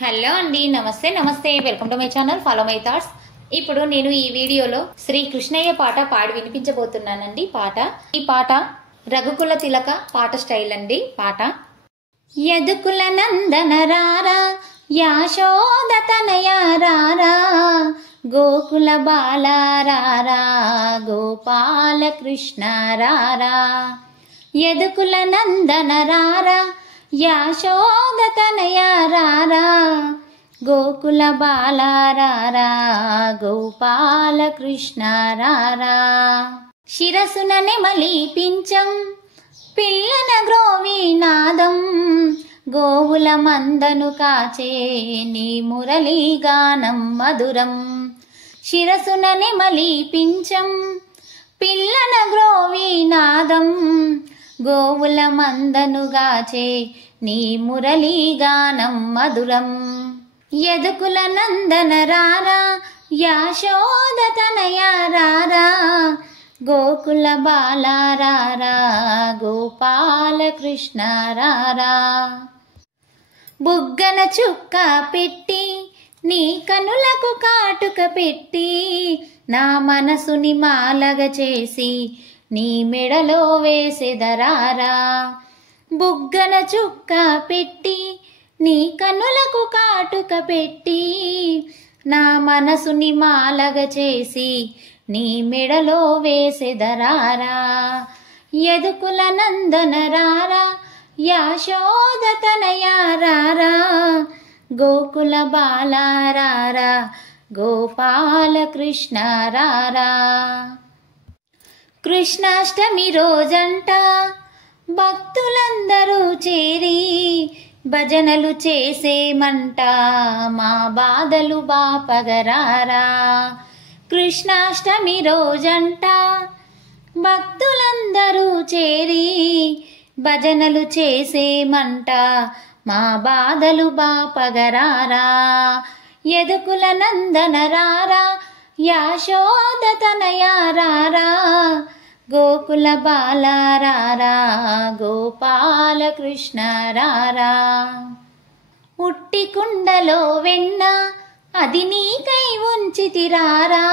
Hello అండి, నమస్తే నమస్తే, welcome to my channel follow my thoughts. ఇప్పుడు నేను ఈ వీడియోలో శ్రీ కృష్ణయ్య పాట పాడి వినిపించబోతున్నానండి. ఈ పాట రఘుకుల తిలక పాట స్టైల్ అండి. పాట యదుకుల నందన రారా, యాశోద తనయ రారా, గోకుల బాల రారా, గోపాల కృష్ణ రారా. యదుకుల నందన రారా, యాశోద తనయ రారా, గోకుల బాల రారా, గోపాల కృష్ణ రారా. శిరసున నెమలి పించం, పిల్లన గ్రోవి నాదం, గోవుల మందను కాచే నీ మురళీ గానం మధురం. శిరసున నెమలి పించం, పిల్లన గ్రోవి నాదం, గోవుల మందను గాచే నీ మురళీ గానం మధురం. యదుకుల నందన రారా, యాశోద తనయ రారా, గోకుల బాల రారా, గోపాల కృష్ణ రారా. బుగ్గన చుక్క పెట్టి నీ కనులకు కాటుక పెట్టి, నా మనసుని మాలగ చేసి నీ మెడలో వేసెదరారా. బుగ్గన చుక్క పెట్టి నీ కనులకు కాటుక పెట్టి, నా మనసుని మాలగ చేసి నీ మెడలో వేసెదరారా. యదుకుల నందన రారా, యాశోద తనయ రారా, గోకుల బాల రారా, గోపాల కృష్ణ రారా. కృష్ణాష్టమి రోజంట భక్తులందరూ చేరి భజనలు చేసేమంట, మా బాధలు బాపగరారా. కృష్ణాష్టమి రోజంట భక్తులందరూ చేరి భజనలు చేసేమంట, మా బాధలు బాపగరారా. యదుకుల నందన రారా, యాశోద తనయ రారా, గోకుల బాల రారా, గోపాల కృష్ణ రారా. ఉట్టి కుండలో వెన్న అది నీకై ఉంచితిరారా,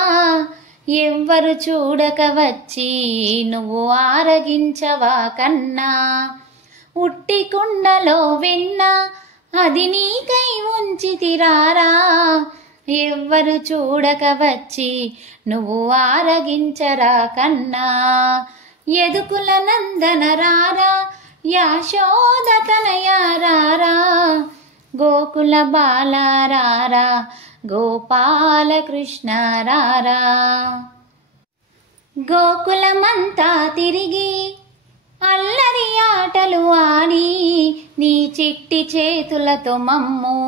ఎవ్వరు చూడక వచ్చి నువ్వు ఆరగించవా కన్నా. ఉట్టి కుండలో వెన్న అది నీకై ఉంచితిరారా, ఎవ్వరు చూడక వచ్చి నువ్వు ఆరగించరా కన్నా. యదుకుల నందన రారా, యాశోద తనయ రారా, గోకుల బాల రారా, గోపాల కృష్ణ రారా. గోకులమంతా తిరిగి అల్లరి ఆటలు ఆడి, నీ చిట్టి చేతులతో మమ్ము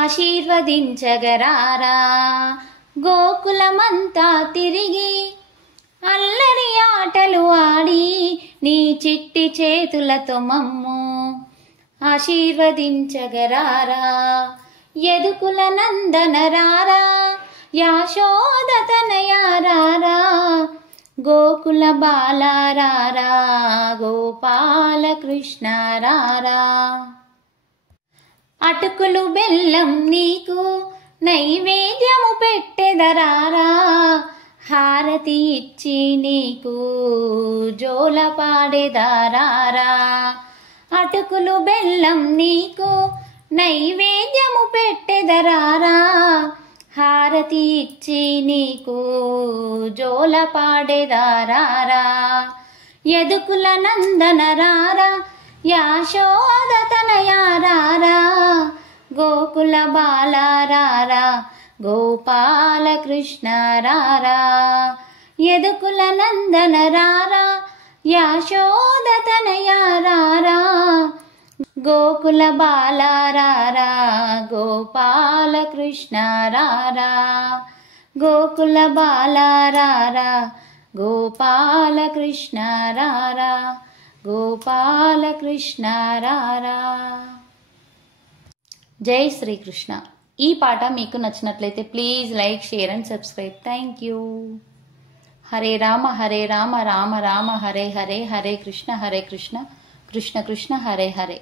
ఆశీర్వదించగరారా. గోకులమంతా తిరిగి అల్లరి ఆటలు ఆడి, నీ చిట్టి చేతులతో మమ్ము ఆశీర్వదించగరారా. యదుకుల నందన రారా, యాశోద తనయ రారా, గోకుల బాల రారా, గోపాల కృష్ణ రారా. అటుకులు బెల్లం నీకు నైవేద్యము పెట్టెదరారా, హారతి ఇచ్చి నీకు జోల పాడెదరారా. అటుకులు బెల్లం నీకు నైవేద్యము పెట్టెదరారా, హారతి ఇచ్చి నీకు జోల పాడెదరారా. యదుకుల నందన రారా, యాశోద తనయ రారా, గోకుల బాల రారా, గోపాల కృష్ణ రారా. యదుకుల నందన రారా, యాశోద తనయ రారా, గోకుల బాల రారా, గోపాల కృష్ణ రారా. గోకుల బాల రారా, గోపాల కృష్ణ రారా, గోపాల కృష్ణ రారా. జై శ్రీకృష్ణ. ఈ పాట మీకు నచ్చినట్లయితే please like, share and subscribe. Thank you. Hare Rama Rama Rama Hare Hare, Hare Krishna Krishna Krishna Hare Hare.